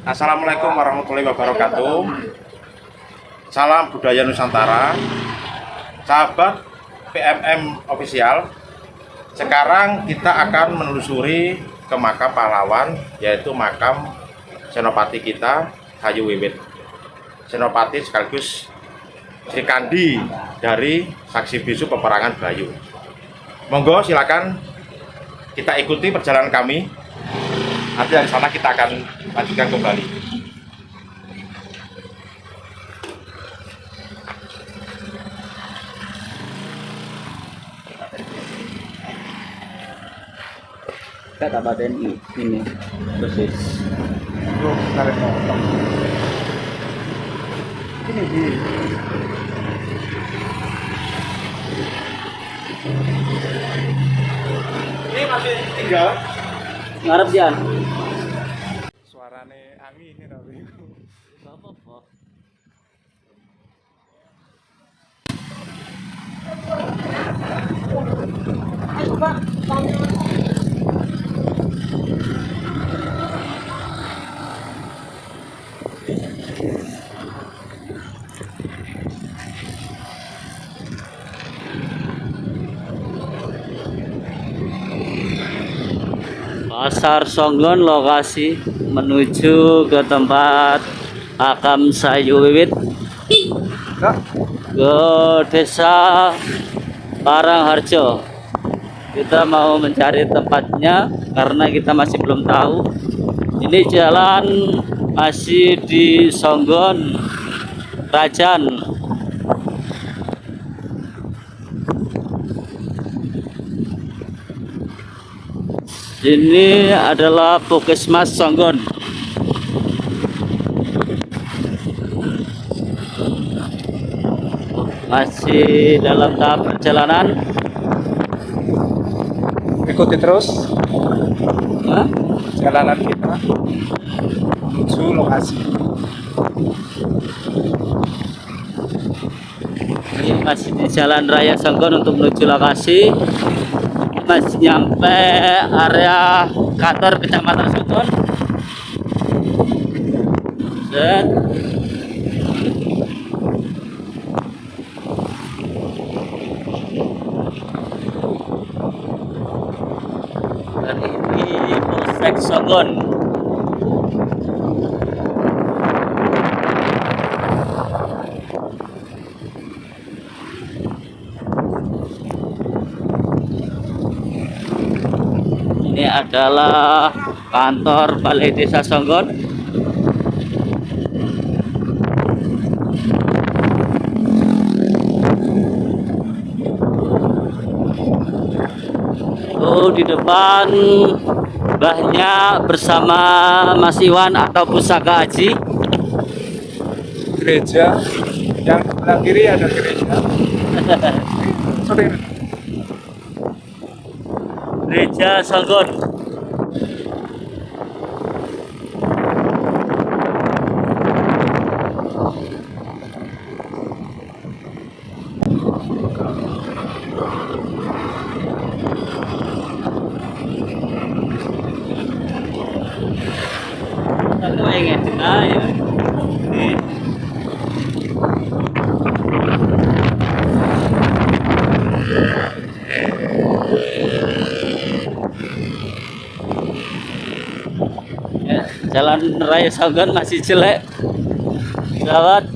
Assalamualaikum warahmatullahi wabarakatuh. Salam budaya Nusantara. Sahabat PMM official. Sekarang kita akan menelusuri ke makam pahlawan, yaitu makam senopati kita, Hayu Wiwit. Senopati sekaligus Sri Kandi dari saksi bisu peperangan Bayu. Monggo silakan kita ikuti perjalanan kami. Nanti dari sana kita akan lanjutkan kembali. Kata Pak TNI ini persis. Ini di ini masih tinggal. Ngarep Jan. Suarane angin ini tapi. Apa-apa. Pasar Songgon lokasi menuju ke tempat makam Hayu Wiwit ke desa Parangharjo. Kita mau mencari tempatnya karena kita masih belum tahu. Ini jalan masih di Songgon Rajan. Ini adalah Puskesmas Songgon. Masih dalam tahap perjalanan. Ikuti terus Hah? jalanan kita menuju lokasi. Ini masih di Jalan Raya Songgon untuk menuju lokasi. Masih nyampe area kantor Kecamatan Songgon. Dan ini Polsek Songgon. Ini adalah kantor Balai Desa Songgon. Oh, di depan mbahnya bersama Mas Iwan atau Pusaka Haji. Gereja yang sebelah kiri ada gereja. Sorry. Gereja Songgon. Aku ingin ya. Ya, Jalan Raya Songgon masih jelek. Gawat.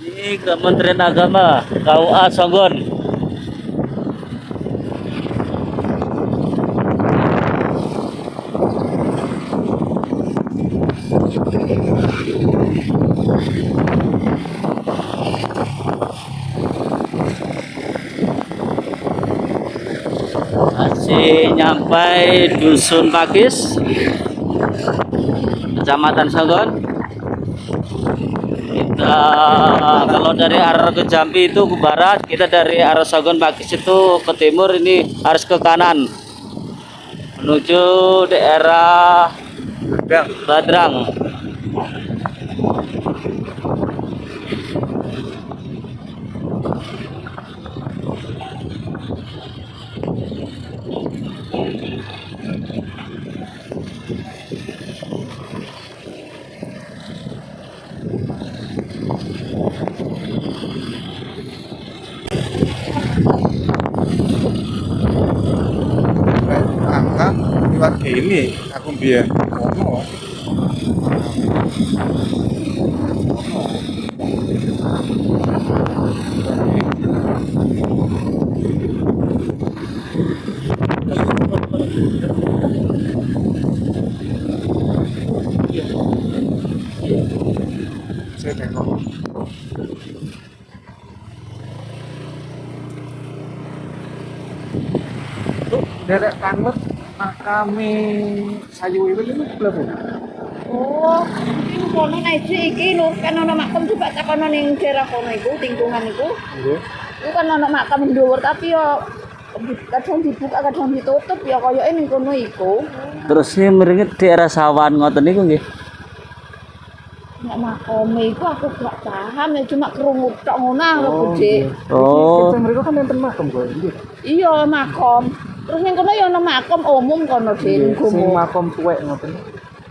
Ini Kementerian Agama, KUA Songgon. Masih nyampe Dusun Pakis, Kecamatan Songgon. Kita kalau dari arah ke Jambi itu ke barat, kita dari arah Songgon Pakis itu ke timur, ini harus ke kanan menuju daerah Badrang. ini aku biar kono. Saya tengok. Tuh, derek kanget makame sayu itu belum. Oh, iki kono nek iki lho kan ana makam coba takono ning daerah kono iku, lingkungan iku. Nggih. Iku kan ana makam dhuwur tapi yo kadang dibuka kadang ditutup ya koyoke ning kono iku. Terus ini mriki daerah Sawan ngoten niku nggih. Nek makome iku aku gak paham ya cuma krungu tok ngono lho, Dik. Oh, Mereka kan enten makam kok. Nggih. Iya, makom. Terus ning kono ya ana makom umum kono, Dik, ning Sing gumo. makom tuwek ngoten.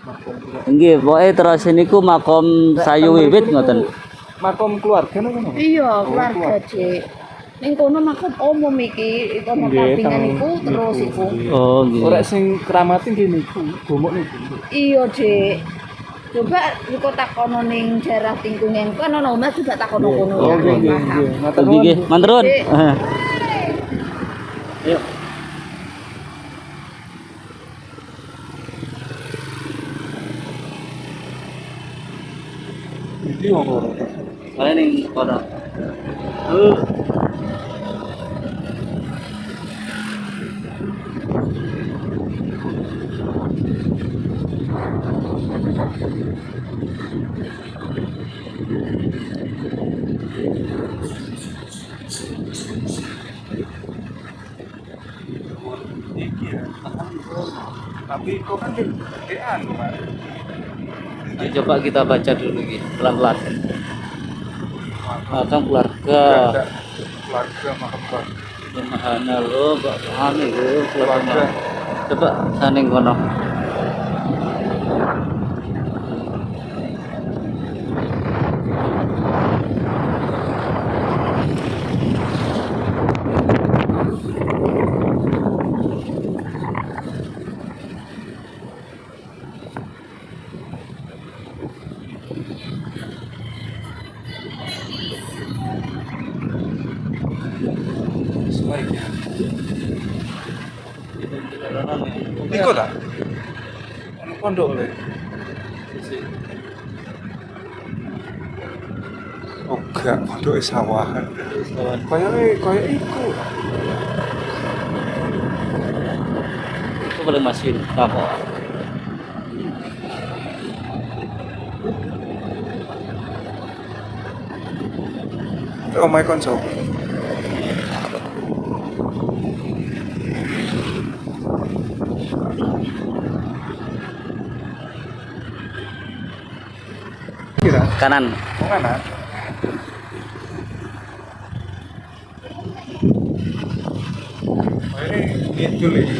Makom tuwek. nggih, pokoke terus niku makom sayu wiwit ngoten. Makom keluarga kan? Iya, keluarga, Dik. Ning kono makom umum iki, iku ana Nggih, papingan teng- iku terus iku. Oh, nggih. Ora sing kramati nggih niku, gumuk niku. Iya, Dik. Coba iku takono ning daerah lingkungan kan ana omah coba takono kono. Oh, nggih, nggih, Paham. nggih. Matur Nggih, nggih, nuwun. matur nuwun. Dik. Ayo. Iki opo? Kalian ning kono. Iki ya. Tapi kok kan gedean, Pak. Ayo, coba kita baca dulu nggih, pelan-pelan. Makam keluarga. Ada keluarga makam keluarga. Mahana lo, gak paham itu keluarga. Keluarga. Coba saning kono. Sebaiknya. Iko tak? Ono pondok le. Oh, gak pondok sawahan. Kayak iku. Itu boleh masih apa? Oh my konco. Kira, Kanan. mau mana? Oh, ini dulu ya.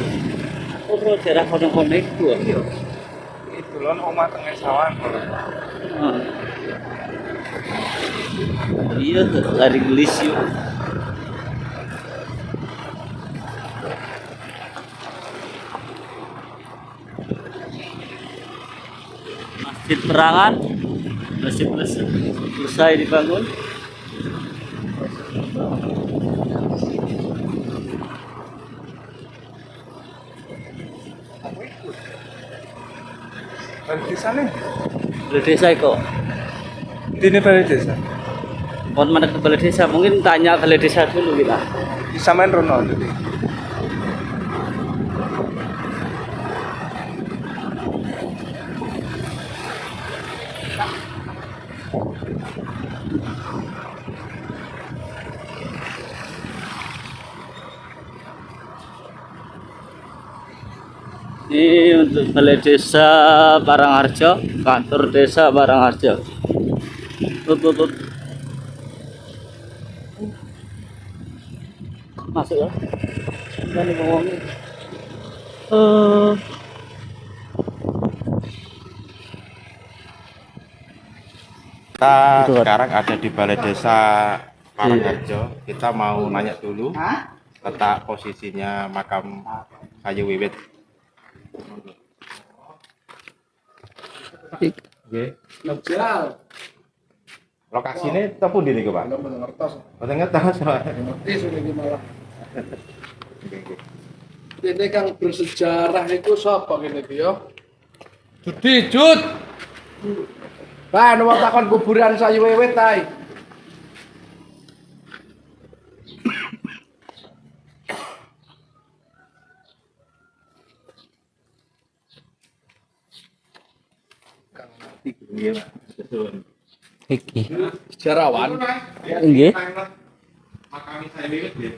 Oh, terus daerah kono-kono itu. Itu lon omah tengah sawan. Iya, lari gelis yuk. Masjid Perangan masih selesai dibangun. Balik desa nih. Balai desa kok. Ini balik desa. Mohon mana ke balai desa? Mungkin tanya balai desa dulu kita. Disamain Ronaldo deh. Ini untuk balai desa Barangharjo, kantor desa Barangharjo. Tut. Masuk ya. Ini ngomongin. Kita Betul. sekarang ada di Balai Desa Parangharjo. Kita mau nanya dulu letak posisinya makam Sayu Wiwit. Nggih. Ngejar. Lokasine tepu ndi niku, Pak? Belum ngertos. Mboten ngertos, Pak. Ngerti sudah iki malah. Ini kang bersejarah itu sapa kene iki ya? Judi Jud. Kan wong takon kuburan sayu wewet ae. Kang ngerti Nggih, Pak. Betul. Iki. sejarawan. Nggih. Makami saya wiwit nggih.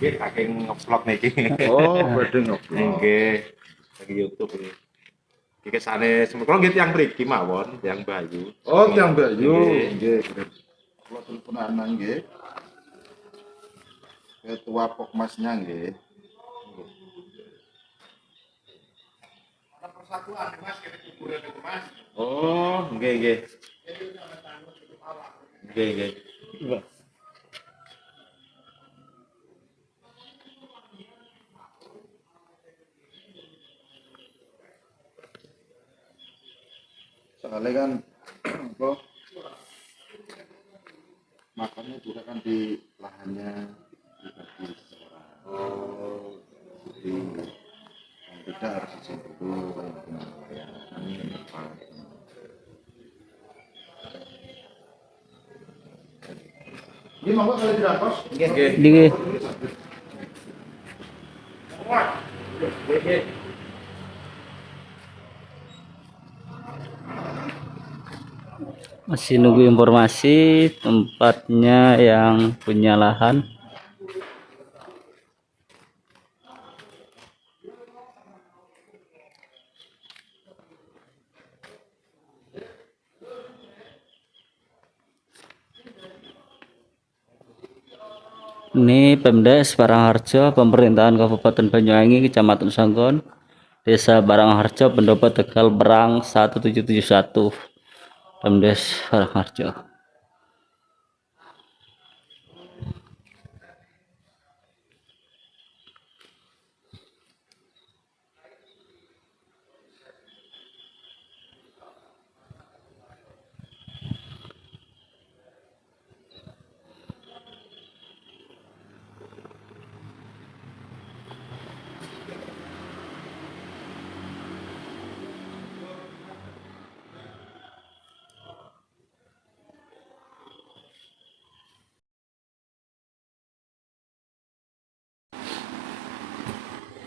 Nggih, saking nge-vlog niki. Oh, badhe ngevlog. Nggih. Saking YouTube iki. Iki kesane semoga nggih tiyang mriki mawon, tiyang Bayu. Oh, Tiang Bayu. Nggih. Nggih. Kula teleponan nggih. Ketua Pokmasnya nggih. Ada persatuan Mas, kene kuburan itu Mas. Oh, nggih nggih. Nggih nggih. Soalnya kan apa makamnya juga kan di lahannya pribadi seseorang. Oh, jadi yang beda harus izin dulu yang punya ini monggo kali diratos. Nggih nggih. Nggih. Masih nunggu informasi tempatnya yang punya lahan. Ini Pemdes Barangharjo, Pemerintahan Kabupaten Banyuwangi, Kecamatan Sanggon, Desa Barangharjo, Pendopo Tegal Berang 1771. Pemdes Barangharjo.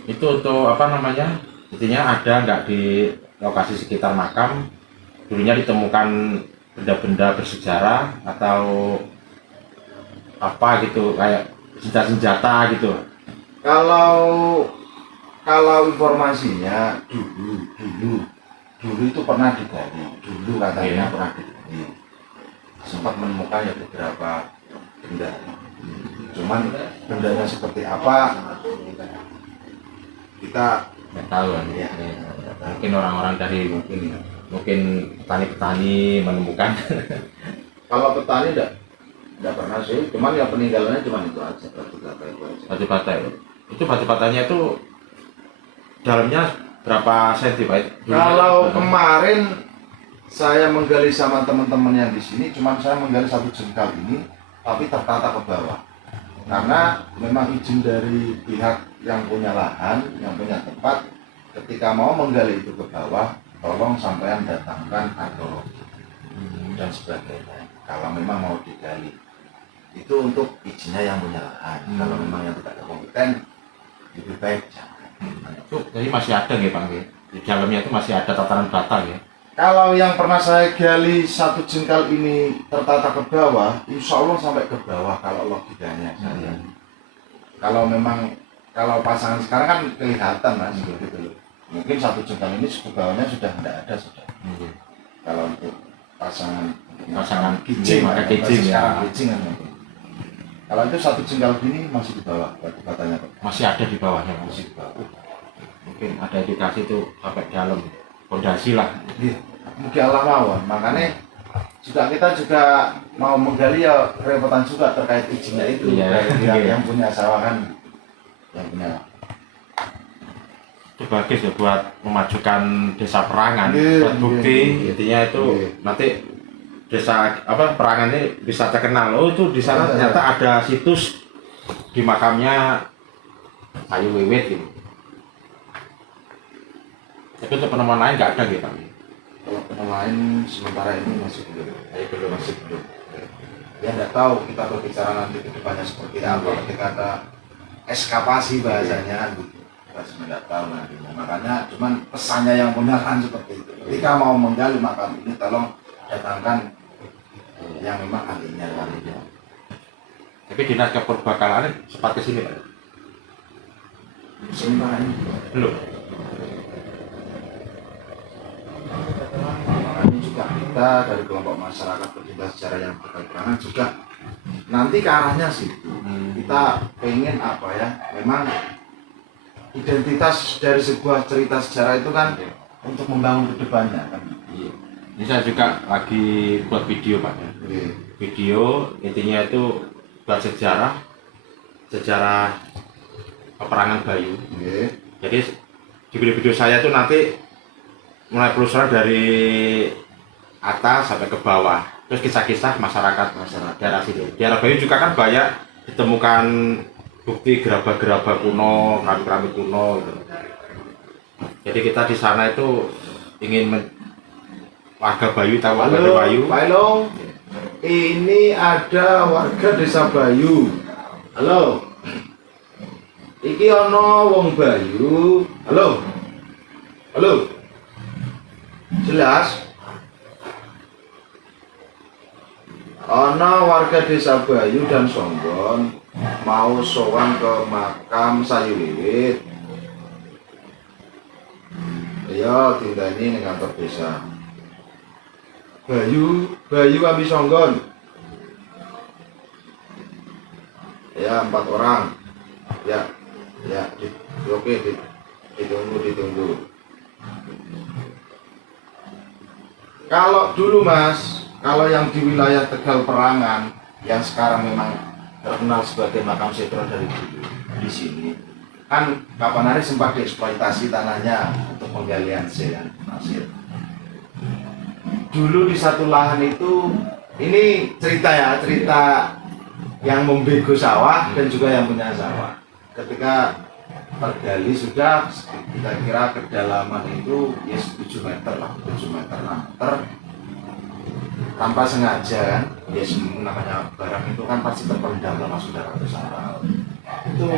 Itu untuk apa namanya? Intinya ada nggak di lokasi sekitar makam dulunya ditemukan benda-benda bersejarah atau apa gitu kayak senjata-senjata gitu. Kalau informasinya dulu itu pernah digali, dulu katanya pernah digali, sempat menemukan ya beberapa benda. Cuman bendanya seperti apa kita Nggak tahu kan ya. Mungkin orang-orang dari mungkin petani-petani menemukan. kalau petani enggak pernah sih, cuman yang peninggalannya cuma itu aja, batu-bata itu aja. Batu bata ya. Itu batu batanya itu dalamnya berapa senti Pak? Kalau kemarin saya menggali sama teman-teman yang di sini, cuman saya menggali satu jengkal ini, tapi tertata ke bawah. Karena memang izin dari pihak yang punya lahan, yang punya tempat, ketika mau menggali itu ke bawah, tolong sampean datangkan arkeolog dan sebagainya. Kalau memang mau digali, itu untuk izinnya yang punya lahan. Kalau memang yang tidak kompeten, lebih baik jangan. Itu jadi masih ada nggih Pak nggih? Di dalamnya itu masih ada tataran bata ya. Kalau yang pernah saya gali satu jengkal ini tertata ke bawah, insya Allah sampai ke bawah kalau logikanya saya. Kalau memang kalau pasangan sekarang kan kelihatan Mas gitu loh. Mungkin satu jengkal ini ke bawahnya sudah tidak ada sudah. Kalau untuk pasangan kijing, pakai kijing ya. kijing kan. Kalau itu satu jengkal gini masih di bawah katanya. Masih ada di bawahnya Masih di bawah. mungkin ada indikasi itu sampai dalam fondasi lah. Iya, mungkin Allah mawon. Makanya kita juga mau menggali ya repotan juga terkait izinnya itu Iya, dari pihak iya. yang punya sawah kan. yang punya. Itu bagus ya buat memajukan desa Perangan. Iya, Buat bukti iya. intinya itu Iya. nanti desa apa Perangan ini bisa terkenal. Oh itu di sana Iya. ternyata ada situs di makamnya Ayu Wiwit gitu. Tapi untuk penemuan lain nggak ada gitu. Kalau yang lain sementara ini masih belum. Ayo belum. Masih belum. Ya nggak tahu kita berbicara nanti ke depannya seperti apa ketika ada eskapasi bahasanya kan gitu. Kita sebenarnya nggak tahu nanti. Makanya cuman pesannya yang benar kan seperti itu. Ketika mau menggali makam ini tolong datangkan yang memang ahlinya kan. Tapi dinas keperbakalan sempat ke sini Pak? Sementara ini Belum. ini juga kita dari kelompok masyarakat pecinta sejarah yang berkelanjutan juga nanti ke arahnya sih kita pengen apa ya, memang identitas dari sebuah cerita sejarah itu kan untuk membangun ke depannya kan. Iya. Ini saya juga lagi buat video Pak ya. Oke. Video intinya itu buat sejarah peperangan Bayu. Oke. Jadi di video-video saya itu nanti mulai penelusuran dari atas sampai ke bawah, terus kisah-kisah masyarakat daerah situ. Di daerah Bayu juga kan banyak ditemukan bukti gerabah-gerabah kuno, keramik-keramik kuno gitu. Jadi kita di sana itu ingin warga Bayu tahu warga Halo, Bayu. Pak Elong. Ini ada warga desa Bayu. Halo. Iki ono wong Bayu. Halo. Halo. Jelas? Ono warga desa Bayu dan Songgon mau sowan ke makam Sayu Wiwit. Ayo tindani ning kantor desa. Bayu kami Songgon. Ya 4 orang. Ya, oke, ditunggu. Kalau dulu Mas, kalau yang di wilayah Tegal Perangan, yang sekarang memang terkenal sebagai makam setro dari dulu di sini, kan kapan hari sempat dieksploitasi tanahnya untuk penggalian pasir. Dulu di satu lahan itu, ini cerita yang membego sawah dan juga yang punya sawah. Ketika tergali sudah, kita kira kedalaman itu ya 7 meter lah, 7 meter, 6 meter. Tanpa sengaja kan, ya namanya barang itu kan pasti terpendam lama sudah ratusan tahun. Itu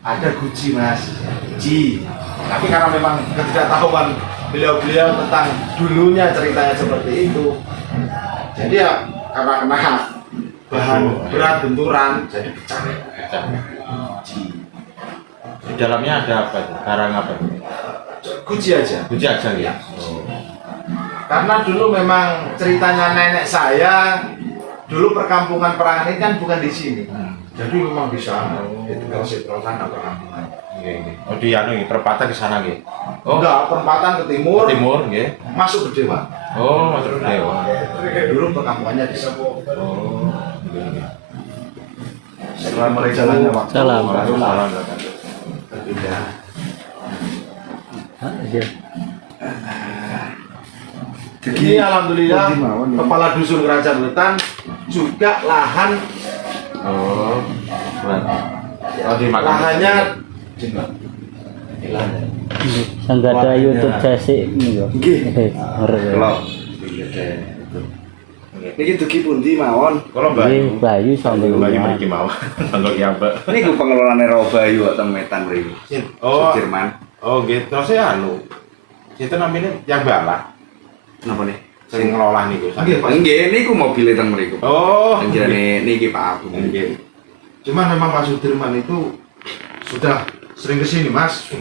ada guci Mas, guci. Tapi karena memang ketidaktahuan beliau-beliau tentang dulunya ceritanya seperti itu, jadi ya karena kena bahan berat benturan jadi pecah. Di dalamnya ada apa itu? Karang apa itu? Guci aja. Guci aja ya. Karena dulu memang ceritanya nenek saya, dulu perkampungan Perangan ini kan bukan di sini. Jadi memang di sana, di Tegal Setro sana perkampungan. Oh di anu ini perempatan ke sana nggih. Oh, Enggak, perempatan ke timur, timur nggih. masuk ke Dewa. Oh, masuk ke Dewa. Dulu perkampungannya di sana. Oh. Setelah berjalannya waktu, Salam. Salam. terpindah. Jadi alhamdulillah kepala dusun Kerajaan Wetan juga lahan Oh. Oh di makam. lahannya Enggak ada YouTube sesi ini kok. Kalau niki dugi pundi mawon? Kalau Mbak Ini Bayu sampai Bayu rumah. mriki mau. Tanggal ki apa? Niku pengelolane Rawa Bayu kok teng Wetan mriki. Oh. Sudirman. Oh gitu. Saya anu. Itu namanya yang bala. Napa nih? Sing ngelola niku. Nggih, Pak. Nggih, niku mobil teng mriku. Oh. Sing kirane niki Pak Abu. Nggih. Cuman memang Pak Sudirman itu sudah sering kesini Mas,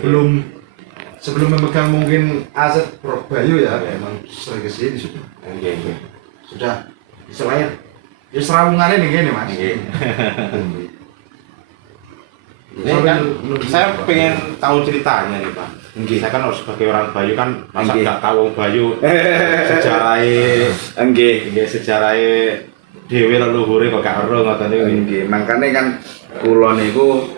sebelum memegang mungkin aset Prof Bayu ya, memang sering kesini sudah. Nggih. Sudah selain ya serawungannya nih gini Mas. Nggih. Ini kan saya pengen tahu ceritanya nih Pak. Saya kan harus sebagai orang Bayu kan masa Nggih. nggak tahu Bayu sejarahnya, Nggih. sejarahnya dewi leluhure kok gak ero ngoten niku. Nggih, makane kan kula niku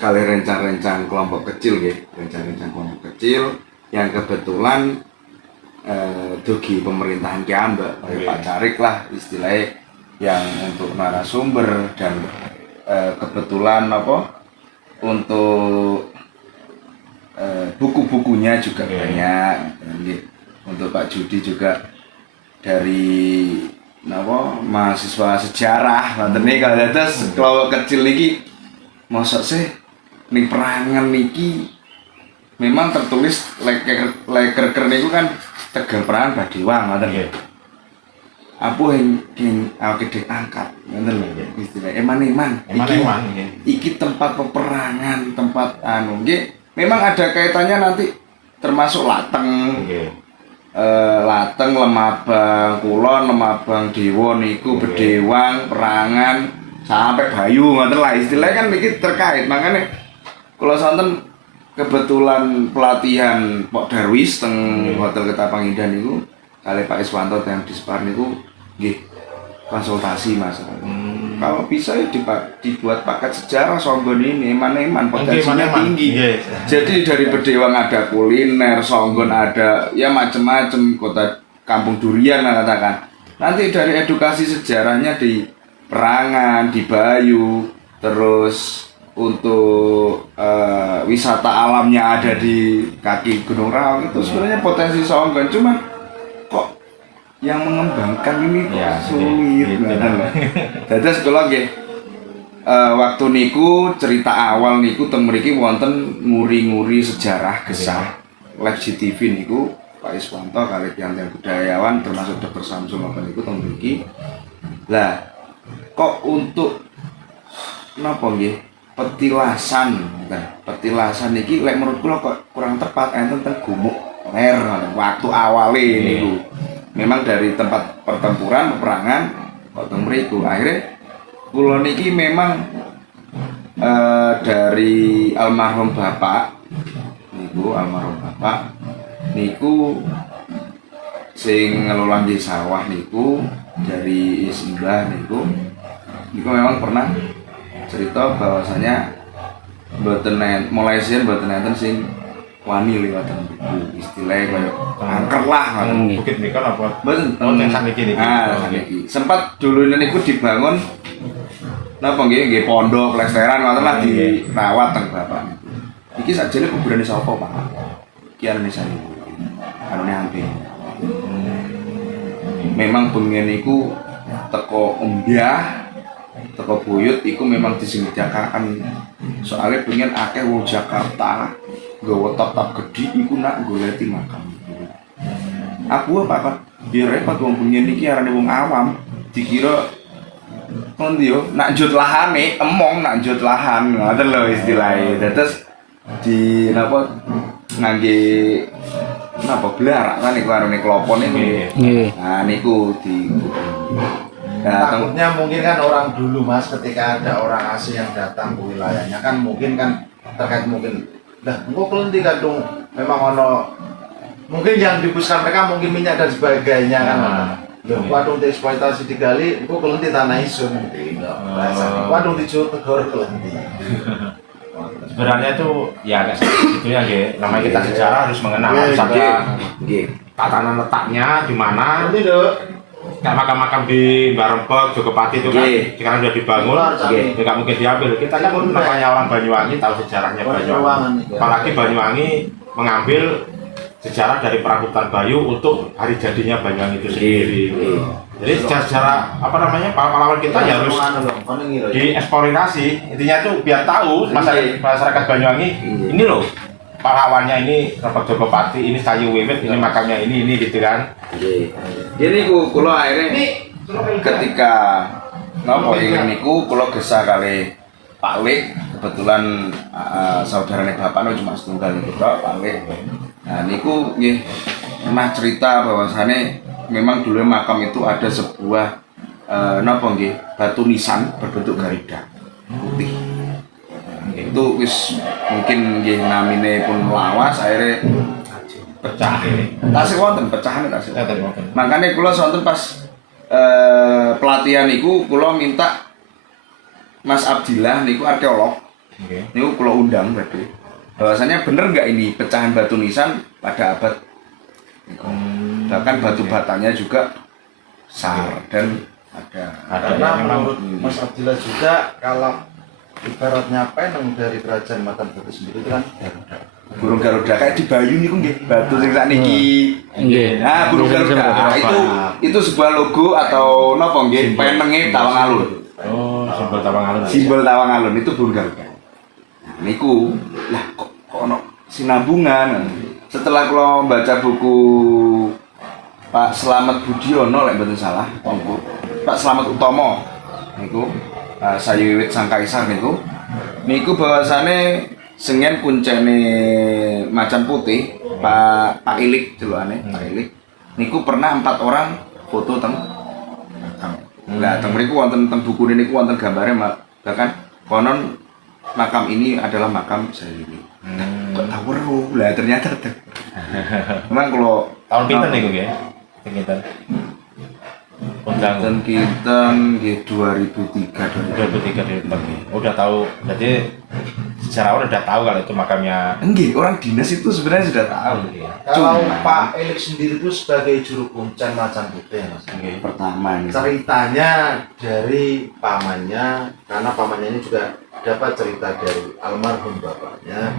kali rencang-rencang kelompok kecil ya, rencang-rencang kelompok kecil yang kebetulan dugi pemerintahan Kiambak, Oke. Pak Carik lah istilahnya yang untuk narasumber dan kebetulan apa untuk buku-bukunya juga Oke. banyak. Untuk Pak Judi juga dari mahasiswa sejarah, ngoten niki kalau dados kelompok kecil niki mosok sih ning perangan niki memang tertulis leker niku kan Tegal Perangan Badewang ngoten nggih. Apa yang awake angkat ngoten lho istilah eman-eman. Eman-eman nggih. Iki tempat peperangan, tempat nggih. Memang ada kaitannya nanti termasuk Lateng. Nggih. Lateng, Lemabang Kulon, Lemabang Dewa niku Bedewang, Perangan sampai Bayu ngoten lah istilahnya kan iki terkait. Makanya kula sonten kebetulan pelatihan Pak Darwis teng Hotel Ketapang Indah niku kali Pak Iswanto yang Dispar niku nggih konsultasi Mas. Kalau bisa ya dibuat paket sejarah Songgon ini eman-eman potensinya Eman-eman. tinggi. Yes. Jadi dari Bedewang ada kuliner, Songgon ada ya macam-macam, kota Kampung Durian lah katakan. Nanti dari edukasi sejarahnya di Perangan, di Bayu, terus untuk wisata alamnya ada di kaki Gunung Raung itu sebenarnya potensi Songgon, cuman kok yang mengembangkan ini kok Ya, sulit gitu. Dados kula nggih waktu niku cerita awal niku teng mriki wonten nguri-nguri sejarah gesah live GTV niku Pak Iswanto kali tiang-tiang budayawan termasuk Dr. Samsul Novel niku teng mriki. Lah kok untuk napa nggih petilasan petilasan niki lek menurut kula kok kurang tepat enten teng Gumuk Ler waktu awale niku. Memang dari tempat pertempuran peperangan kok teng mriku akhirnya kula niki memang dari almarhum bapak niku sing ngelola nggih sawah niku dari simbah niku memang pernah cerita bahwasanya mboten mulai sih mboten enten sing wani liwatan buku istilahnya kayak angker lah ngoten. Bukit Mikon apa? Mboten Oh, yang sakniki niki. sakniki. Sempat dulu niku dibangun napa nggih pondok lesteran ngoten lah dirawat teng bapak niku. Iki sakjane kuburane sapa, Pak? Iki arane sami. Arane amping. Memang bengen niku teko ombyah teko buyut iku memang disengjakaken. Soalnya pengen akeh wong Jakarta nggawa tap-tap gedhi iku nak goleti makam. Aku apa Pak? Ya repot wong pengen iki arane wong awam dikira ngondi yo nak njut lahane emong nak njut lahan ngoten lho istilahnya. Dados di napa ngangge napa blarak kan niku arane klopo niku. Nggih. Nah niku di Takutnya mungkin kan orang dulu Mas ketika ada orang asing yang datang ke wilayahnya kan mungkin kan terkait mungkin lah kok kelenti kadung memang ono mungkin yang dibuskan mereka mungkin minyak dan sebagainya kan loh wadung dieksploitasi digali kok kelenti tanah isun wadung dijual tegor kelenti Sebenarnya itu ya agak seperti itu ya, Ge. Namanya kita sejarah harus mengenal harus ada nggih. tatanan letaknya di mana. nanti dong Kayak makam-makam di Barembek, Jogopati itu kan Oke. sekarang sudah dibangun, Oke. nggak mungkin diambil. Kita kan namanya orang Banyuwangi tahu sejarahnya Banyuwangi. Apalagi Banyuwangi mengambil sejarah dari Perahutan Bayu untuk hari jadinya Banyuwangi itu sendiri. Jadi sejarah apa namanya pahlawan kita ya harus dieksplorasi. Intinya tuh biar tahu masyarakat Banyuwangi ini loh pahlawannya ini Rompok Jogopati, ini Sayu Wiwit, ini makamnya ini gitu kan. Jadi kula akhirnya ketika napa ingin niku kula gesah kali Pak Lik, kebetulan saudarane bapaknya cuma setunggal niku Pak Lik. Nah niku nggih pernah cerita bahwasane memang dulu makam itu ada sebuah napa nggih batu nisan berbentuk garida putih. Itu wis mungkin nggih namine pun lawas akhirnya pecah. Tasih wonten pecahane tasih. Makanya kula sonten pas pelatihan niku kula minta Mas Abdillah niku arkeolog Oke. Niku kula undang berarti. Bahwasanya bener nggak ini pecahan batu nisan pada abad niku. Bahkan batu batanya juga sar dan ada Karena yang memang menurut Mas Abdillah juga kalau ibaratnya peneng dari kerajaan Matan Batu sendiri itu kan Garuda. burung Garuda kayak di Bayu niku nggih batu sing sakniki. Nggih. Nah, burung Garuda Garuda. itu sebuah logo atau napa nggih penenge Tawang Alun. oh simbol Tawang Alun. Simbol Tawang Alun itu burung Garuda. Nah, niku lah kok ono sinambungan. Setelah kalau baca buku Pak Slamet Budiono lek mboten salah, niku Pak Slamet Utomo niku saya wiwit sang kaisar niku bahwasane sengen kuncene macan putih Pak Ilik celukane Pak Ilik niku pernah 4 orang foto teng makam. Lah teng mriku wonten teng bukune niku wonten gambare bahkan konon makam ini adalah makam Sayyidi. Kok tak weruh lah ternyata memang kalau Tahun pinten niku nggih? Pinten? Undang dan kita nggih 2003 2003 udah tahu, jadi sejarawan udah tahu kalau itu makamnya. Enggak, orang dinas itu sebenarnya sudah tahu. Kalau Cuma- Pak Elik sendiri itu sebagai juru kuncen Macan Putih Mas. Oke. Pertama ini. Ceritanya dari pamannya, karena pamannya ini juga dapat cerita dari almarhum bapaknya.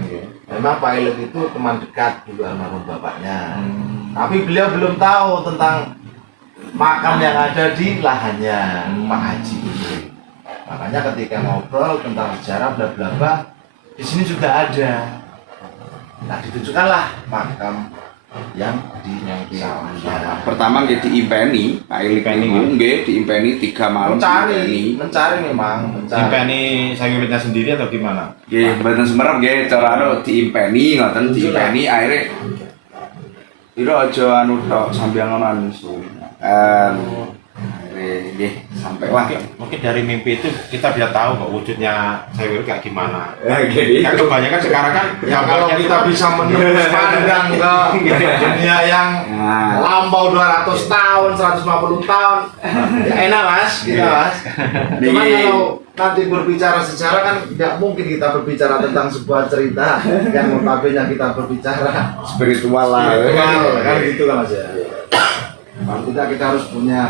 Memang Pak Elik itu teman dekat dulu almarhum bapaknya. Tapi beliau belum tahu tentang makam yang ada di lahannya Pak Haji itu. Makanya ketika ngobrol tentang sejarah bla bla bla, di sini juga ada. Nah, ditunjukkanlah makam yang di sawahnya. Pertama nggih diimpeni, Pak Ilik Impeni, niku nggih diimpeni 3 malam diimpeni. mencari memang, mencari. Impeni sayuritnya sendiri atau gimana? Nggih, mboten semerep nggih cara anu diimpeni ngoten diimpeni akhirnya ira aja anu tok sampeyan ngono anu. Nggih, sampai wah. Mungkin dari mimpi itu kita bisa tahu kok wujudnya sayurit kayak gimana. Nggih. Kan kebanyakan sekarang kan Ya kalau gambarnya kita itu bisa menembus pandang ke dunia yang Nah, lampau 200 tahun, 150 tahun, ya enak Mas, gitu Mas. Cuman kalau nanti berbicara sejarah kan tidak mungkin kita berbicara tentang sebuah cerita yang notabene kita berbicara spiritual lah. spiritual, kan gitu kan Mas ya. Kalau kita harus punya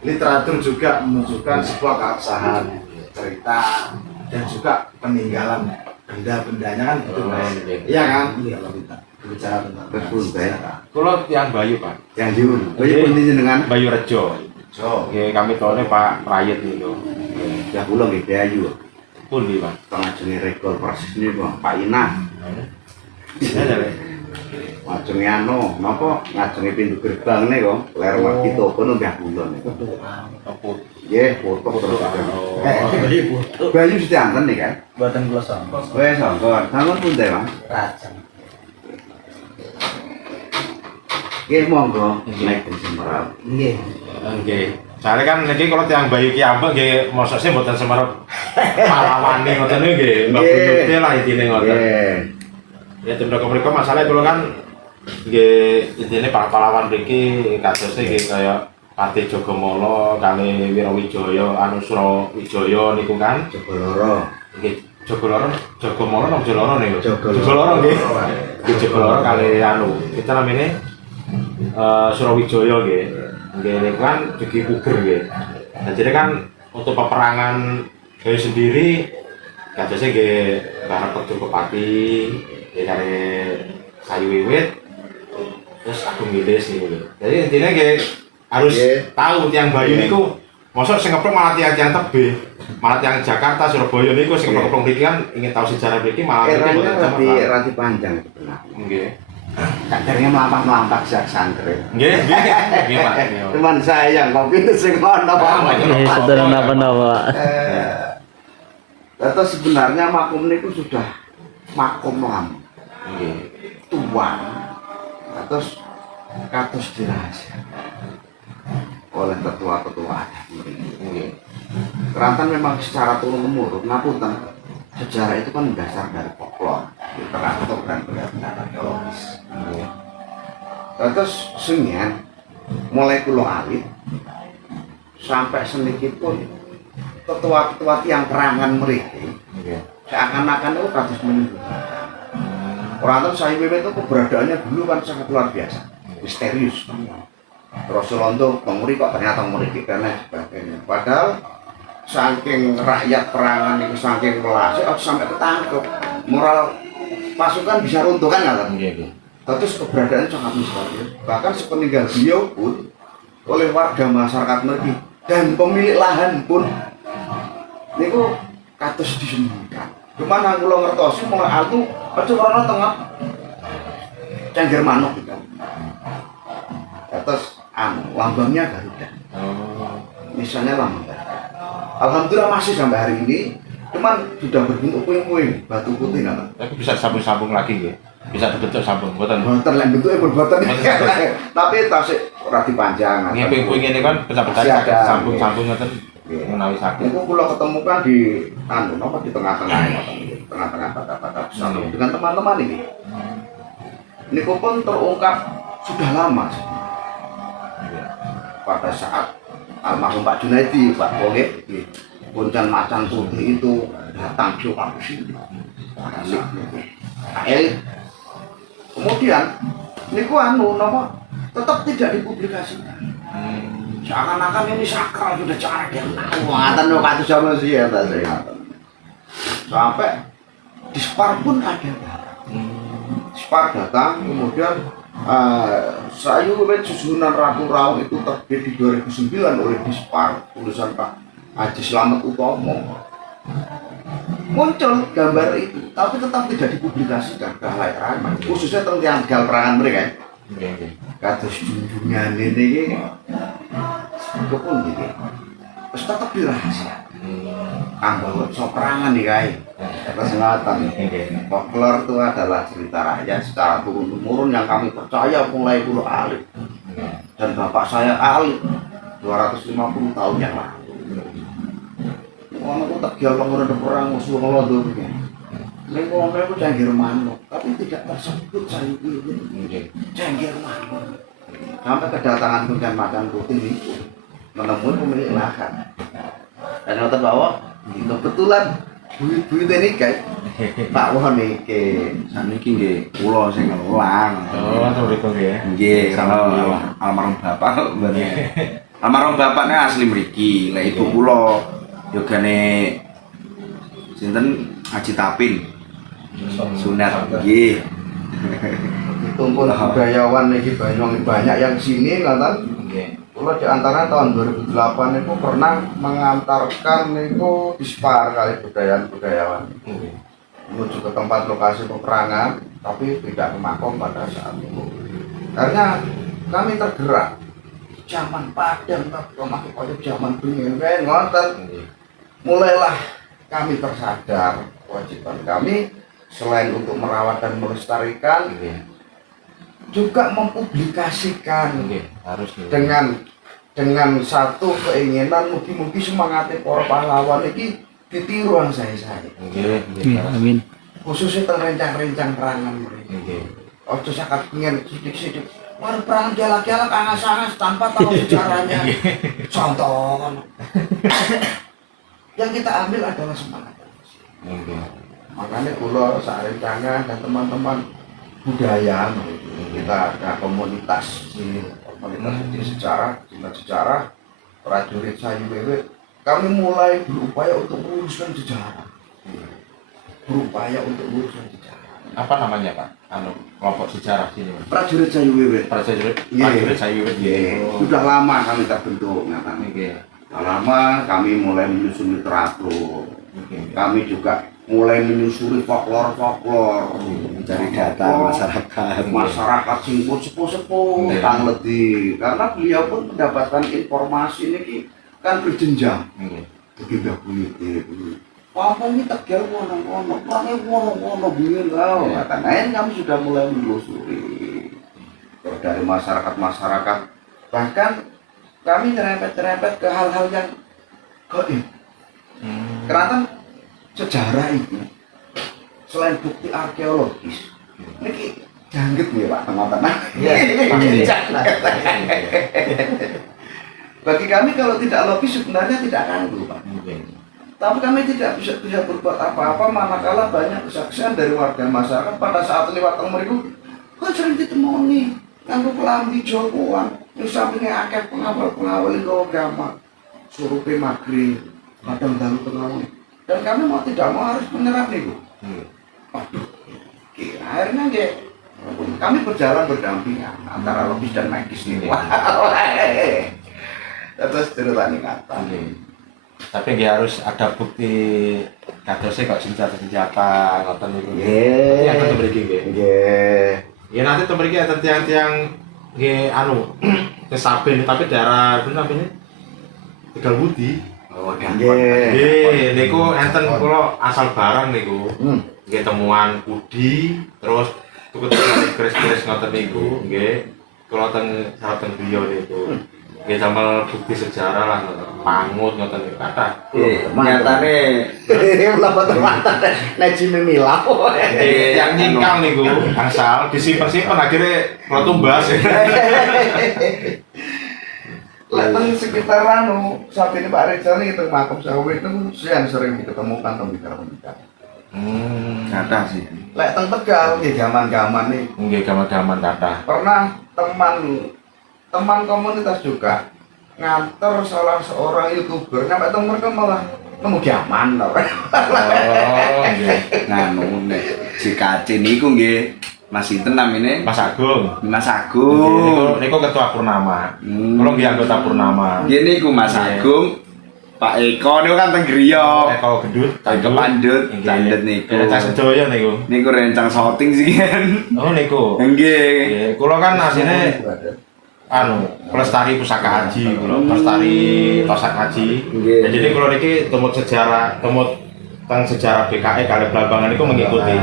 literatur juga menunjukkan sebuah keabsahan cerita dan juga peninggalan benda-bendanya kan gitu Mas. Iya kan? Iya kalau kita berbicara tentang Betul, sejarah. kalau yang Bayu Pak, Yang diun. Bayu pundi dengan Bayu Rejo. So, Oke, kami tahunya Pak Rayet itu. Ya kula nggih Bayu. Pundi Pak. Pengajenge rekor persis niku Pak Ina. Ya ya. Ngajenge anu, napa ngajenge pintu gerbang niku, ler margi toko niku nggih kula niku. Apa? Nggih, foto terus. Bayu sedanten nih kan. buatan kula sama. Wes sangkon, sangon pundi, Mas? Rajang. Nggih monggo nek Semarang. Nggih. Oke. Soalnya kan niki kalau tiang Bayu ki ambek nggih mosok sih mboten semerep pahlawane ngoten niku nggih. Mbak Bunute lah intine ngoten. Nggih. Ya tunda mereka masalah kalau kan nggih intine para pahlawan mriki kadosé nggih kaya Patih Jogomolo kali Wirawijaya anu Surawijaya niku kan. Jogoloro. Nggih Jogoloro, Jogomolo nang Joloro niku. Jogoloro. Jogoloro nggih. Nggih Jogoloro kali anu kita namanya Surawijaya nggih. Nggih niku kan Dugi Puger nggih. Nah, jadi kan untuk peperangan Bayu sendiri kadosé nggih Mbah Jogopati dari Kayu Wiwit terus Agung Wilis gitu. Jadi intinya kayak harus tahu tiang Bayu niku mosok sing ngeplok malah tiang-tiang tebih. Malah tiang Jakarta, Surabaya niku sing ngeplok mriki kan ingin tahu sejarah mriki malah mriki mboten Eranya sama. rati panjang sebenarnya. Nggih. Kadernya melampak-melampak sak santri. Nggih, nggih. Nggih, Pak. Nggih, Pak. Cuman sayang kopi itu sing ono Pak. Ini sederhana napa. Terus sebenarnya makum niku sudah makum lama. Nggih. Tua. Terus kados dirahasiakan oleh ketua-ketua adat mereka. Nggih. Kerantan memang secara turun-temurun, ngapunten, sejarah itu kan dasar dari folklore, literatur dan benar-benar arkeologis. Nggih. Terus senian, mulai kulo alit sampai sedikit pun ketua-ketua tiang kerangan mereka, Nggih. seakan-akan itu kados menyembunyikan. Orang tahu Sayu Wiwit itu keberadaannya dulu kan sangat luar biasa, misterius. Terus Londo penguri kok ternyata memiliki dan lain sebagainya. Padahal saking rakyat perangan itu saking melasih, sampai ketangkep moral pasukan bisa runtuh kan nggak? Terus keberadaannya sangat misterius. Bahkan sepeninggal beliau pun oleh warga masyarakat mereka dan pemilik lahan pun niku kados disembunyikan. Cuman aku lo ngertosi mulai altu aja orang tengah cengger manuk gitu. Terus lambangnya Garuda. Misalnya lambang Garuda. Alhamdulillah masih sampai hari ini. Cuman sudah berbentuk puing-puing batu putih nggak? Tapi bisa sambung-sambung lagi ya. Bisa dibentuk sambung, buatan. Buatan lain bentuknya berbuatan. Tapi tasik rati panjang. Ini puing-puing ini kan pecah-pecah sambung-sambung ngoten. Menawi sakit. Itu pulau ketemukan di di tengah-tengah, tengah-tengah kata-kata dengan teman-teman ini. Ini pun terungkap sudah lama. Pada saat almarhum Pak Junaidi, Pak Boleh, Boncan Macan Putih itu datang ke kampus ini. Kemudian, ini tetap tidak dipublikasikan. Seakan-akan ini sakral sudah cara dia ngatan lo kata sama sih ya sampai di Spar pun ada Spar datang kemudian Sayu Wiwit Susunan Ratu Raung itu terbit di 2009 oleh Dispar tulisan Pak Haji Slamet Utomo muncul gambar itu tapi tetap tidak dipublikasikan ke halayak ramai khususnya tentang gal perangan mereka kados junjungan ini itu pun gitu terus tetap dirahasia kanggo perangan nih guys kesempatan folklore itu adalah cerita rakyat secara turun-temurun yang kami percaya mulai dulu alif dan bapak saya alif 250 tahun yang lalu orang itu tegal pengguna perang musuh ngelodo lingkungan itu cengger manuk tapi tidak tersebut saya ini cengger manuk sampai kedatangan Boncan Macan Putih itu menemui pemilik lahan dan nonton bahwa kebetulan buyut ini guys Pak Wah niki saniki nggih kula sing ngelang. Oh, mriku nggih. Nggih, kalau almarhum bapak almarhum bapaknya asli mriki. Lah ibu kula yogane sinten Haji Tapin. Sunat nggih. Tumpul budayawan niki banyak yang sini kan. Kalau di antara tahun 2008 itu pernah mengantarkan itu Dispar kali budayawan menuju ke tempat lokasi peperangan, tapi tidak ke Makom pada saat itu. Karena kami tergerak zaman Padang, tapi pada zaman Bening, ngoten. Mulailah kami tersadar kewajiban kami selain untuk merawat dan melestarikan. Juga mempublikasikan harus dengan satu keinginan mugi-mugi semangatnya para pahlawan ini ditiru saya. Amin. Khususnya tentang rencang-rencang perangan mereka. Ojo sakat pengen sidik-sidik. Baru perang galak-galak angas-angas tanpa tahu sejarahnya. Contoh. Yang kita ambil adalah semangat. Makanya pulau Sarencangan dan teman-teman budaya kita ada komunitas kecil sejarah prajurit Sayu Wiwit kami mulai berupaya untuk meluruskan sejarah apa namanya Pak? Kelompok sejarah sini prajurit Sayu Wiwit prajurit Sayu Wiwit sudah lama kami terbentuk lama kami mulai menyusun literatur kami juga mulai menyusuri folklore mencari data masyarakat singkut sepuh kang ledi karena beliau pun mendapatkan informasi ini kan berjenjang begitu apa ini Tegal ngono begini tahu karena kami sudah mulai menelusuri dari masyarakat bahkan kami nyerempet ke hal-hal yang gaib karena sejarah itu selain bukti arkeologis ini jangget nih Pak teman-teman bagi kami kalau tidak logis sebenarnya tidak akan Pak Tapi kami tidak bisa berbuat apa-apa manakala banyak kesaksian dari warga masyarakat pada saat lewat mereka kan sering ditemoni nganggo kelambi jokoan yang sampingnya akeh pengawal itu agama surupe maghrib kadang dalu pengawal dan kami mau tidak mau harus menyerah nih aduh akhirnya kami berjalan berdampingan antara logis dan magis nih terus ceritanya kata Tapi nggih harus ada bukti kadose kok senjata ngoten niku. Nggih. Yang tentu mriki nggih. Nggih. Ya nanti tempat mriki ada tiang-tiang nggih anu kesaben tapi daerah apa namanya? Tegal Budi. Oh, nggih. Nggih, niku enten kula asal barang niku. Nggih temuan Budi terus tuku-tuku keris-keris ngoten niku nggih. Kula teng sareng beliau niku. Nggih damel bukti sejarah lah pangut ngoten niku kathah. Nyatane Mata nek Jimmy Milau. Yang nyingkang niku asal disimpen-simpen akhirnya kula tumbas. Lateng sekitar saat ini Pak Rizal ini teng makam sawit itu yang sering diketemukan pembicara-pembicara. kata sih. Lek teng Tegal nggih gaman-gaman nih. Nggih gaman-gaman kathah. Pernah teman komunitas juga nganter salah seorang YouTuber nyampe teng mereka malah nemu gaman lho. Oh, nggih. Nganu nek JKC niku nggih Mas Sinten namine? Mas Agung. Mas Agung. Niku ketua Purnama. Kula nggih anggota Purnama. Nggih niku Mas Agung. Pak Eko niku kan teng Griya. Eko Gendut, Eko Pandut, Pandut niku. Rencang Sedoyo niku. Niku rencang shooting sih kan. Oh niku. Nggih. Nggih, kula kan asline pelestari pusaka haji kula, pelestari tosak haji. Nggih. Jadi ini kula niki tumut sejarah, tentang sejarah BKE kali Blambangan niku mengikuti.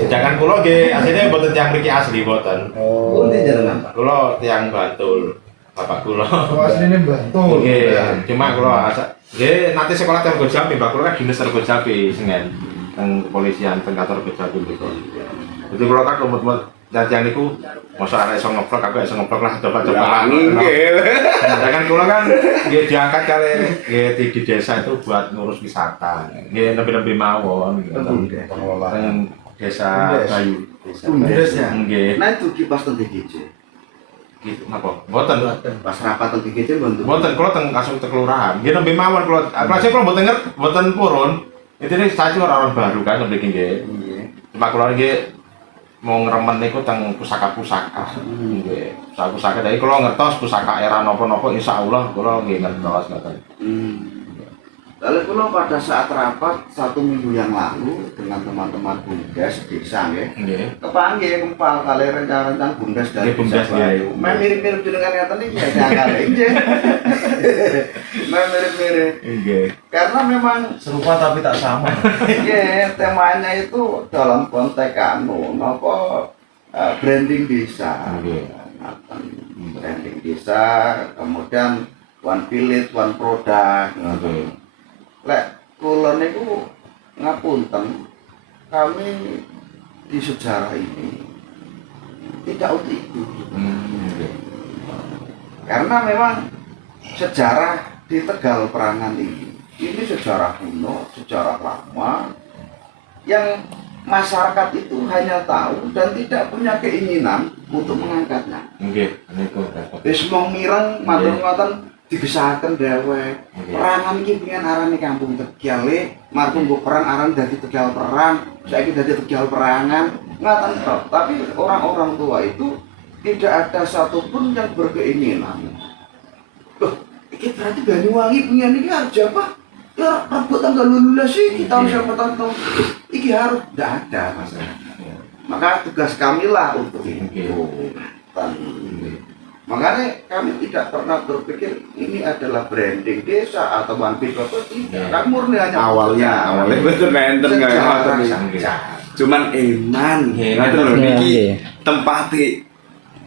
Sedangkan kula nggih asline mboten tiyang mriki asli mboten. Oh, ini jenengan Pak. Kula tiyang Bantul. Bapak kula. aslinya Bantul. Nggih, cuma kula nggih nanti sekolah Rego Jambi, Mbak kula kan dinas Rego Jambi Senen. Teng kepolisian teng kantor Rego Jambi niku. Jadi kula kan rumut-rumut yang niku mosok arek iso ngeblok aku iso ngeblok lah coba-coba. Nggih. Sedangkan kula kan nggih diangkat kali nggih di desa itu buat ngurus wisata. Nggih lebih-lebih mawon gitu. Pengelolaan desa Bayu. Bundesnya. Nggih. Nah itu kipas teng DGJ. Gitu napa? Mboten. Pas rapat teng DGJ bantu. Mboten kula teng langsung teng kelurahan. Nggih nembe mawon kula. Kelasnya kula mboten mboten purun. Intine saya orang baru kan mriki nggih. Cuma kula nggih mau ngremen niku teng pusaka-pusaka. Nggih. Pusaka-pusaka dadi kula ngertos pusaka era napa-napa insyaallah kula nggih ngertos ngoten. Lalu kalau pada saat rapat 1 minggu yang lalu dengan teman-teman Bundes desa ya, kepanggil kempal kali rencana-rencana Bundes dari Bundes Bayu. Memang mirip-mirip dengan yang tadi ya jangan aja. Memang mirip-mirip. Karena memang Serupa tapi tak sama. ya temanya itu dalam konteks branding desa. Branding desa, kemudian one village, one product. Lek kula niku ngapunten kami di sejarah ini tidak untuk itu. Karena memang sejarah di Tegal Perangan ini sejarah kuno, sejarah lama yang masyarakat itu hanya tahu dan tidak punya keinginan untuk mengangkatnya. Nggih, niku. Wis mong mireng matur-matur digesahkan dewek. Perangan iki pengen arane kampung Tegal marpun mbok perang aran dadi Tegal Perang, saiki dadi Tegal Perangan. Ngaten tok. Tapi orang-orang tua itu tidak ada satupun yang berkeinginan. Loh, iki berarti Banyuwangi punya ini harus apa? Ya rebut tanggal 12 sih kita siapa tahu. Iki harus tidak ada masalah. Maka tugas kami lah untuk itu. Makanya kami tidak pernah berpikir ini adalah branding desa atau manfaat tidak. Kami murni hanya awalnya betul nenten sejarah nggak saja. cuman eman ngoten lho niki tempate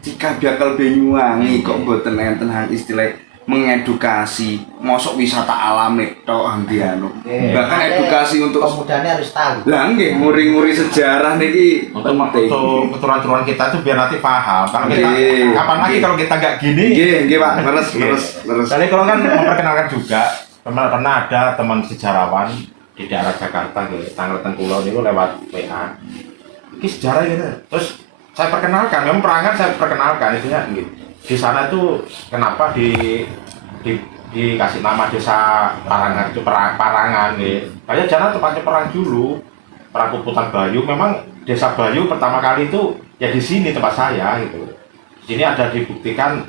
jika bakal Banyuwangi kok mboten enten istilah mengedukasi mosok wisata alam tok Andiano bahkan edukasi untuk pemudanya harus tahu. lah nggih nguri-nguri sejarah niki penting Keturunan kita tuh biar nanti paham. Kalau kita kapan lagi kalau kita nggak gini? nggih Pak leres. Kali kalau kan memperkenalkan juga pernah ada teman sejarawan di daerah Jakarta gitu, tanggal tengkulau itu lewat WA. Ini sejarah gitu. Terus saya perkenalkan, memang perangan saya perkenalkan itunya gitu. Di sana itu kenapa dikasih nama desa Parangan itu Parangan gitu. Kayak jana tempatnya perang dulu, perang Puputan Bayu. Memang desa Bayu pertama kali itu ya di sini tempat saya gitu. Di sini ada dibuktikan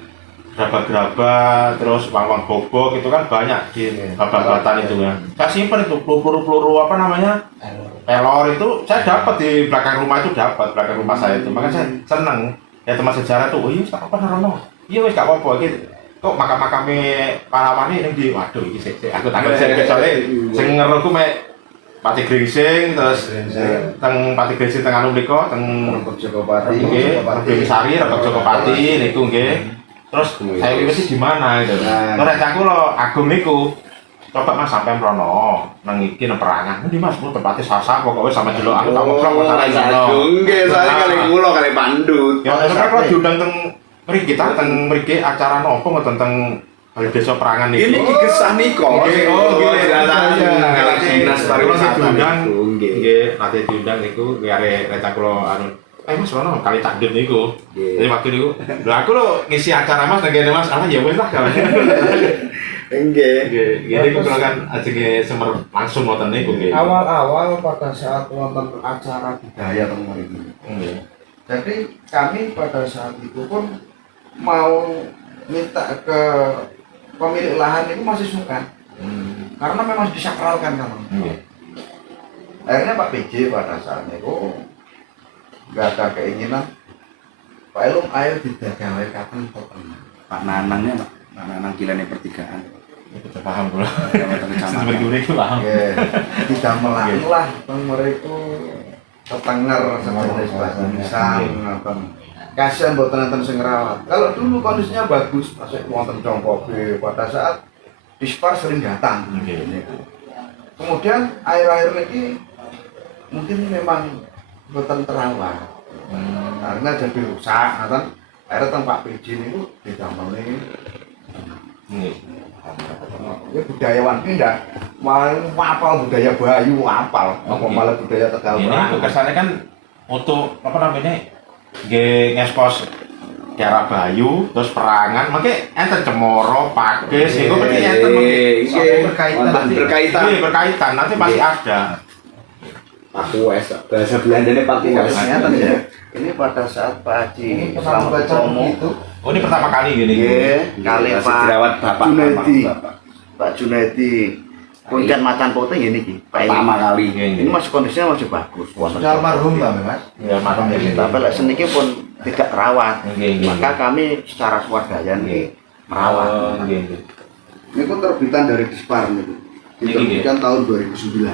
gerabah-gerabah, terus uang-uang bobok itu kan banyak di babat-babatan itu ya. Saya simpen itu peluru-peluru apa namanya? Pelor itu saya dapat di belakang rumah itu belakang rumah saya itu. Makanya saya seneng. Ya teman sejarah tuh, oh iya apa Rono? Iya wis gak apa-apa gitu. Kok makam-makamnya pahlawan ini di waduh iki sik aku tanggal sik kecuali sing ngeroku mek Pati Gringsing terus teng Pati Gringsing teng anu mriku teng Rembug Jogopati, nggih Rembug Sari Rembug Jogopati niku nggih. Terus saya wiwiti di mana gitu. Terus rencanaku lo Agung niku. Coba Mas sampai mrono nang iki nang perangan. Endi Mas ku tempate sasa pokoknya sama delok aku tak ngobrol kok salah ngono. Nggih, saya kali kula kali pandut. Ya kok diundang teng mriki ta teng mriki acara nopo ngoten teng Balai Desa Perangan niki. Ini kisah niko. Oh nggih. Dinas pariwisata diundang. nggih. Nggih, nanti diundang niku kare rencana kula anu Mas Rono kali takdir niku. Jadi waktu niku, lho aku lo ngisi acara Mas nang kene Mas, ya wis lah kawan. Nggih. Nggih, niku kula kan ajenge semer langsung ngoten niku nggih. Awal-awal pada saat wonten acara budaya teng mriki. Nggih. Jadi kami pada saat itu pun mau minta ke pemilik lahan itu masih sungkan. Karena memang disakralkan kan. Nggih. Akhirnya Pak PJ pada saat itu nggak ada keinginan Pak Elum ayo didagawe kapan peternak. Pak Nanangnya Pak Nanang kilane pertigaan. Itu paham kula. Kecamatan Seperti gure itu paham. Ya, tidak melakulah mereka ketenger sejenis bahasa Indonesia ngoten. Kasihan mboten enten sing ngrawat. Kalau dulu kondisinya bagus, masih wonten Congkobe pada saat Dispar sering datang. Kemudian air-air ini mungkin memang mboten terawat. Karena jadi rusak, kan akhirnya teng Pak PJ niku didamel Nggih. ya budayawan pindah malah apal budaya Bayu apal apa malah budaya Tegal Ini Perang. tuh kesannya kan untuk apa namanya ngekspos daerah Bayu terus Perangan makanya enten Cemoro Pakis itu berarti enten berkaitan berkaitan nanti pasti ada. Aku wes bahasa Belandanya pakai Ternyata ya ini pada saat Pak Haji Slamet itu Oh ini pertama kali gini. kali Pak Sejawat Bapak Junaidi Bapak. Pak Junaidi kemudian macan putih ini Pak Pertama kali ini masih kondisinya masih bagus. Almarhum Mbak Mas. Ya matang ini. Tapi lek seniki pun tidak terawat. Nggih, nggih. Maka kami secara swadaya ini merawat. Oh, nggih, nggih. Ini pun terbitan dari Dispar niku. Diterbitkan tahun 2009.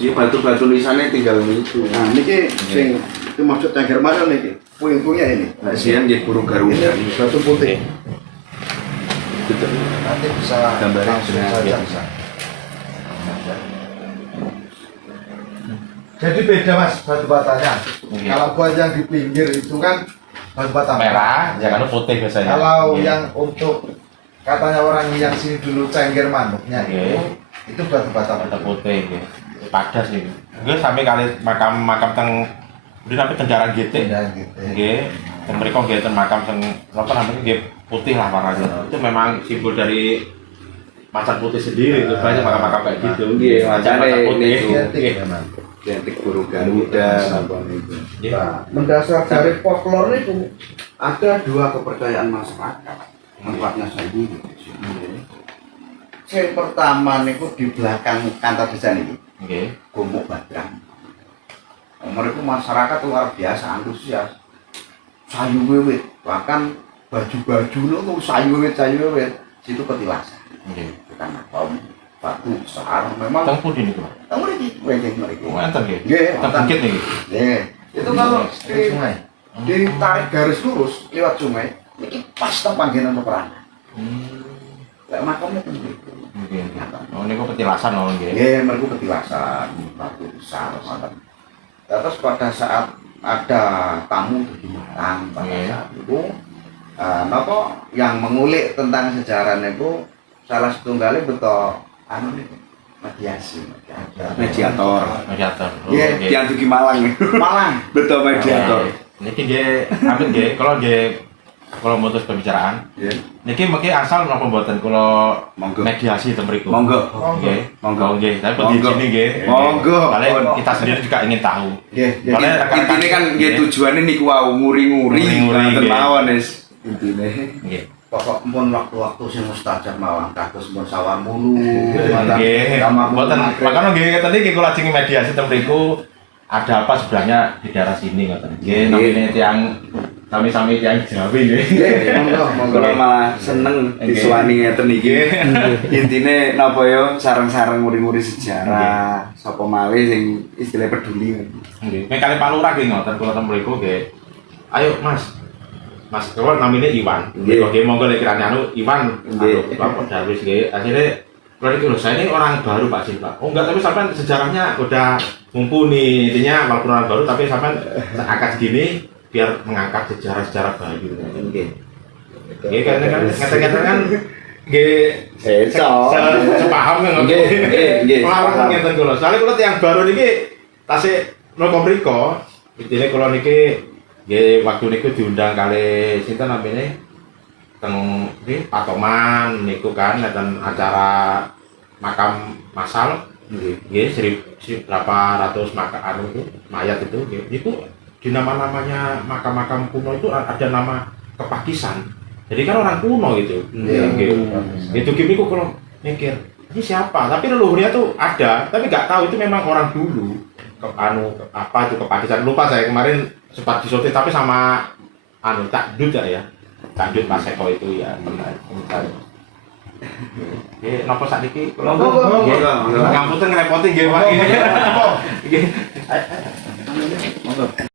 Ini batu-batu tulisannya tinggal itu. Nah, niki sing itu maksud yang Jerman niki. Puing-puingnya ini. Nah, sian jadi burung garuda. Ini batu putih. Nanti bisa Gambarnya langsung sudah saja lihat. bisa. Jadi beda Mas batu batanya. Iya. Kalau buat yang di pinggir itu kan batu bata Merah, jangan putih biasanya. Kalau Iya. yang untuk katanya orang yang sini dulu cengger manuknya Iya. itu batu bata Mata putih nggih. Padas iki. Nggih sampai kali makam teng di nampi Tendaran GT. dan gitu. Nggih. Teng mriku nggih ten makam teng apa namanya nggih putih lah warnanya. Itu memang simbol dari macan putih sendiri itu banyak makam-makam kayak gitu. Nggih, Macan macane putih. niku. Identik memang. Identik burung garuda apa itu. Nggih. Nah, mendasar dari folklore itu ada dua kepercayaan masyarakat. Tempatnya saiki. Yang pertama niku di belakang kantor desa niki. Nggih. Gumuk Badrang. Mereka masyarakat luar biasa antusias. Sayu wiwit, bahkan baju-baju itu sayu wiwit. Situ petilasan. Nggih. Bukan apa batu besar memang. Teng pundi niku? Tahu mriki, wenging mriki. Oh, enten nggih. Nggih, Teng wonten. bukit niki. Nggih. Itu kalau Di sungai. ditarik garis lurus lewat sungai, ini pas teng panggenan peperangan. Lek makamnya teng mriki. Nggih. Oh niku petilasan oh nggih. Nggih, mereka petilasan batu besar wonten. Terus pada saat ada tamu dari Malang pada Iya. saat itu, napa yang mengulik tentang sejarah itu salah setunggalnya betul anu nih mediasi. Mediator. Mediator. Iya, oke. Diantuki Malang. Malang. Betul mediator. Niki nggih amit nggih kalau mutus pembicaraan. Iya. Niki mungkin asal napa mboten kula Monggo. mediasi teng mriku. Monggo. Nggih. Monggo. Nggih, tapi di Monggo. sini nggih. Monggo. Paling kita sendiri juga ingin tahu. Nggih, nggih. Soalnya rekan-rekan Intine kan nggih tujuane niku wau nguri-nguri Nguri-nguri, ngoten nggih. mawon wis intine. Nggih. Pokok pun waktu-waktu sing mustajab mawon kados pun sawah mulu. Nggih. Mboten makanya nggih ngeten iki kula lajeng mediasi teng mriku ada apa sebenarnya di daerah sini ngoten. Nggih, namine tiyang sami-sami tiyang Jawi nggih. Monggo, monggo. Kula malah seneng disuwani ngeten iki. Intine napa ya sareng-sareng nguri-nguri sejarah, sapa malih sing istilah peduli. Nggih. Nek kali Pak Lurah nggih ngoten kula teng mriku nggih. Ayo Mas. Mas kula namine Iwan. Nggih. Nggih, monggo lek kirane anu Iwan Nggih. Bapak Darwis nggih. Akhirnya kalau itu saya ini orang baru Pak Sin Pak. Oh enggak, tapi sampai sejarahnya udah mumpuni. Intinya walaupun orang baru tapi sampai angkat segini biar mengangkat sejarah-sejarah baru. Nggih. Nggih kan ngeten-ngeten kan nggih sepaham kan ngoten. Nggih, nggih, nggih. Pengalaman ngeten kula. Soale kula tiyang baru niki tasih napa mriko. Intine kula niki nggih waktu niku diundang kali sinten namine teng nggih Patoman niku kan ngeten acara makam massal nggih berapa ratus makam anu itu mayat itu nggih. Itu di nama-namanya makam-makam kuno itu ada nama Kepakisan. Jadi kan orang kuno gitu. Iya. Itu gini kok kalau mikir ini siapa? Tapi leluhurnya tuh ada, tapi nggak tahu itu memang orang dulu. Anu apa itu Kepakisan? Lupa saya kemarin sempat disortir tapi sama anu Cak Dut ya. Cak Dut Mas Eko itu ya pernah. Nggih, napa sakniki kula Monggo, nggih. monggo. Ngapunten ngrepoti nggih Pak. Nggih. Monggo.